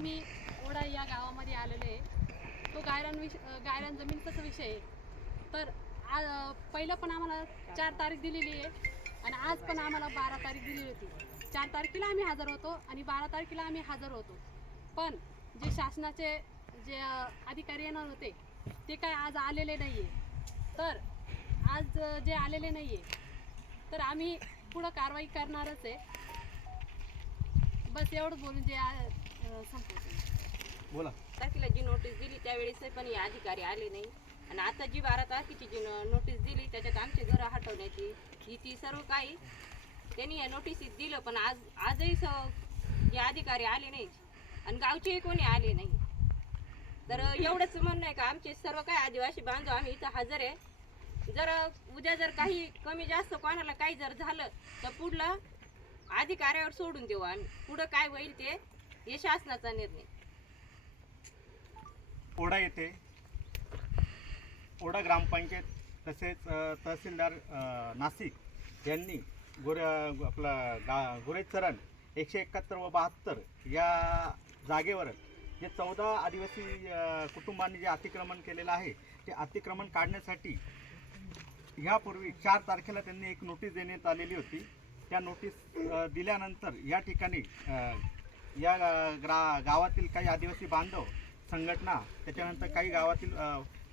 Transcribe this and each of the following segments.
आम्ही ओढा या गावामध्ये आलेले आहे। तो गायरान जमिनीचा विषय आहे। तर पहिलं पण आम्हाला 4 तारीख दिलेली आहे आणि आज पण आम्हाला 12 तारीख दिली होती। 4 तारखेला आम्ही हजर होतो आणि 12 तारखेला आम्ही हजर होतो, पण जे शासनाचे जे अधिकारी येणार होते ते काय आज आलेले नाही आहे। तर आज जे आलेले नाही आहे तर आम्ही पुढं कारवाई करणारच आहे। बस एवढं बोलून जे संपवतो। बोला। तारखेला जी नोटीस दिली त्यावेळेस पण हे अधिकारी आले नाही आणि आता जी 12 तारखेची जी नोटीस दिली त्याच्यात आमचे घरं हटवण्याची ती सर्व काही त्यांनी या नोटीसीत दिलं, पण आजही हे अधिकारी आले नाही आणि गावचेही कोणी आले नाही। तर एवढंच म्हणणं आहे का आमचे सर्व काही आदिवासी बांधव आम्ही इथं हजर आहे। जर उद्या जर काही कमी जास्त कोणाला काही जर झालं तर पुढलं अधिकाऱ्यावर सोडून देऊ आम्ही, पुढं काय होईल ते हे शासनाचा निर्णय। ओढा येथे ओढा ग्रामपंचायत तसेच तहसीलदार नाशिक यांनी गुरेज चरण 171 व 72 या जागेवर जे 14 आदिवासी कुटुंबांनी जे अतिक्रमण केलेलं आहे ते अतिक्रमण काढण्यासाठी ह्यापूर्वी 4 तारखेला त्यांनी एक नोटीस देण्यात आलेली होती। त्या नोटीस दिल्यानंतर या ठिकाणी या गावातील काही आदिवासी बांधव संघटना त्याच्यानंतर काही गावातील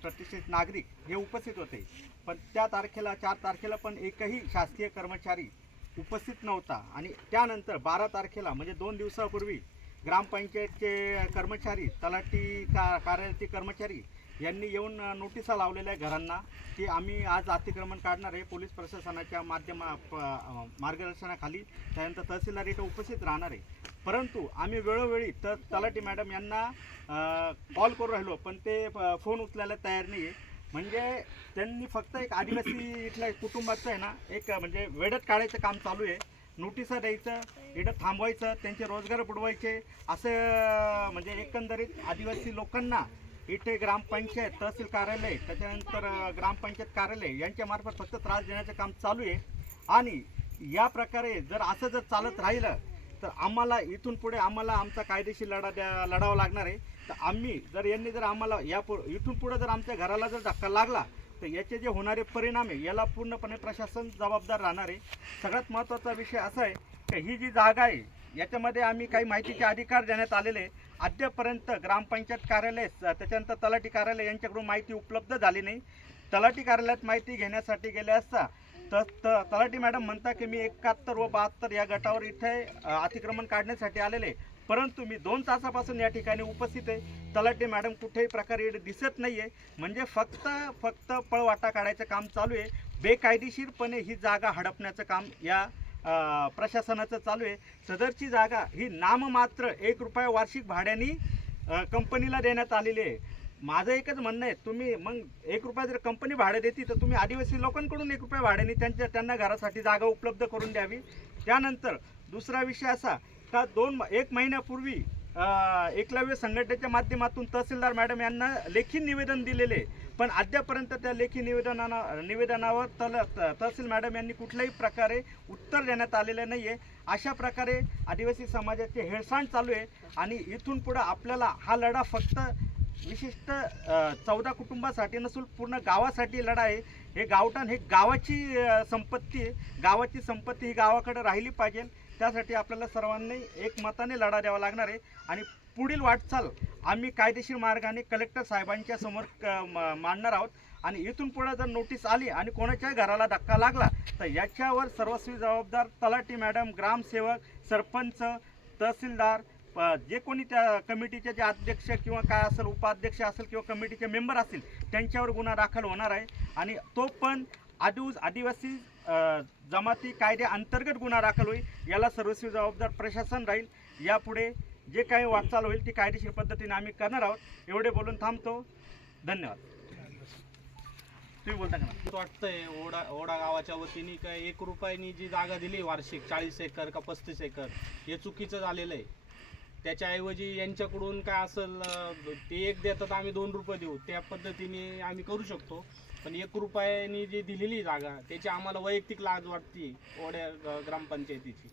प्रतिष्ठित नागरिक हे उपस्थित होते, पण त्या तारखेला 4 तारखेला पण एकही शासकीय कर्मचारी उपस्थित नव्हता आणि त्यानंतर 12 तारखेला म्हणजे 2 दिवसापूर्वी ग्रामपंचायतचे कर्मचारी तलाठी कार्यालयाचे कर्मचारी यांनी येऊन नोटिसा लावलेल्या आहे घरांना की आम्ही आज अतिक्रमण काढणार आहे। पोलीस प्रशासनाच्या मार्गदर्शनाखाली त्यानंतर तहसीलदार इथं उपस्थित राहणार आहे, परंतु आम्ही वेळोवेळी तलाठी मॅडम यांना कॉल करू राहिलो पण ते फोन उचलायला तयार नाही आहे। म्हणजे त्यांनी फक्त एक आदिवासी इथल्या कुटुंबाचं आहे ना एक म्हणजे वेडत काढायचं काम चालू आहे। नोटिसा द्यायचं, इथं थांबवायचं, त्यांचे रोजगार बुडवायचे असं म्हणजे एकंदरीत आदिवासी लोकांना इथे ग्रामपंचायत तहसील कार्यालय त्याच्यानंतर ग्रामपंचायत कार्यालय यांच्यामार्फत फक्त त्रास देण्याचं काम चालू आहे। आणि या प्रकारे जर असं जर चालत राहिलं तर आम्हाला इथून पुढे आमचा कायदेशीर लढावा लागणार आहे। तर आम्ही जर यांनी जर आम्हाला इथून पुढे जर आमच्या घराला जर धक्का लागला तर याचे जे होणारे परिणाम आहे याला पूर्णपणे प्रशासन जबाबदार राहणार आहे। सगळ्यात महत्त्वाचा विषय असा आहे की ही जी जागा आहे याच्यामध्ये आम्ही काही माहितीचे अधिकार देण्यात आलेले अद्यापर्यंत ग्रामपंचायत कार्यालय त्याच्यानंतर तलाठी कार्यालय यांच्याकडून माहिती उपलब्ध झाली नाही। तलाठी कार्यालयात माहिती घेण्यासाठी गेले असता तर तलाठी मॅडम म्हणता की मी 71 व 72 या गटावर इथे अतिक्रमण काढण्यासाठी आलेले, परंतु मी 2 तासापासून या ठिकाणी उपस्थित आहे। तलाठी मॅडम कुठेही प्रकारे दिसत नाही आहे, म्हणजे फक्त पळवाटा काढायचं काम चालू आहे। बेकायदेशीरपणे ही जागा हडपण्याचं काम या प्रशासनाचं चालू आहे। सदरची जागा ही नाममात्र 1 रुपया वार्षिक भाड्याने कंपनीला देण्यात आलेली आहे। माझं एकच म्हणणं आहे, तुम्ही मग 1 रुपया जर कंपनी भाडं देते तर तुम्ही आदिवासी लोकांकडून 1 रुपया भाड्याने त्यांना घरासाठी जागा उपलब्ध करून द्यावी। त्यानंतर दुसरा विषय असा का 1 महिन्यापूर्वी एकलव्य संघटनेच्या माध्यमातून तहसीलदार मॅडम यांना लेखी निवेदन दिलेले, पण अद्यापर्यंत त्या लेखी निवेदनावर तहसील मॅडम यांनी कुठल्याही प्रकारे उत्तर देण्यात आलेले नाही आहे। अशा प्रकारे आदिवासी समाजाचे हेळसांड चालू आहे आणि इथून पुढे आपल्याला हा लढा फक्त विशिष्ट 14 कुटुंबासाठी नसून पूर्ण गावासाठी लढा आहे। हे गावठाण हे गावाची संपत्ती आहे, गावाची संपत्ती ही गावाकडे राहिली पाहिजे। त्यासाठी आपल्याला सर्वांनी एकमताने लढा द्यावा लागणार आहे आणि पुढील वाटचाल आम्ही कायदेशीर मार्गाने कलेक्टर साहेबांच्या समोर मांडणार आहोत। आणि इथून पुढे जर नोटीस आली आणि कोणाच्याही घराला धक्का लागला तर याच्यावर सर्वस्वी जबाबदार तलाठी मॅडम, ग्रामसेवक, सरपंच, तहसीलदार, जे कोणी त्या कमिटीचे जे अध्यक्ष किंवा काय असेल, उपाध्यक्ष असेल किंवा कमिटीचे मेंबर असतील त्यांच्यावर गुन्हा दाखल होणार आहे आणि तो पण आदिवासी जमाती कायद्याअंतर्गत गुन्हा दाखल होईल। याला सर्वस्वी जबाबदार प्रशासन राहील। यापुढे जे काही वाटचाल होईल ती कायदेशीर पद्धतीने आम्ही करणार आहोत। एवढे बोलून थांबतो, धन्यवाद। तुम्ही बोलता का? वाटतंय ओढा गावाच्या वतीने काय 1 रुपयानी जी जागा दिली वार्षिक 40 एकर का 35 एकर हे चुकीचं झालेलं आहे। त्याच्याऐवजी यांच्याकडून काय असेल ते 1 देतात आम्ही 2 रुपये देऊ, त्या पद्धतीने आम्ही करू शकतो, पण 1 रुपयानी जी दिलेली जागा त्याची आम्हाला वैयक्तिक लाज वाटते ओढ्या ग्रामपंचायतीची।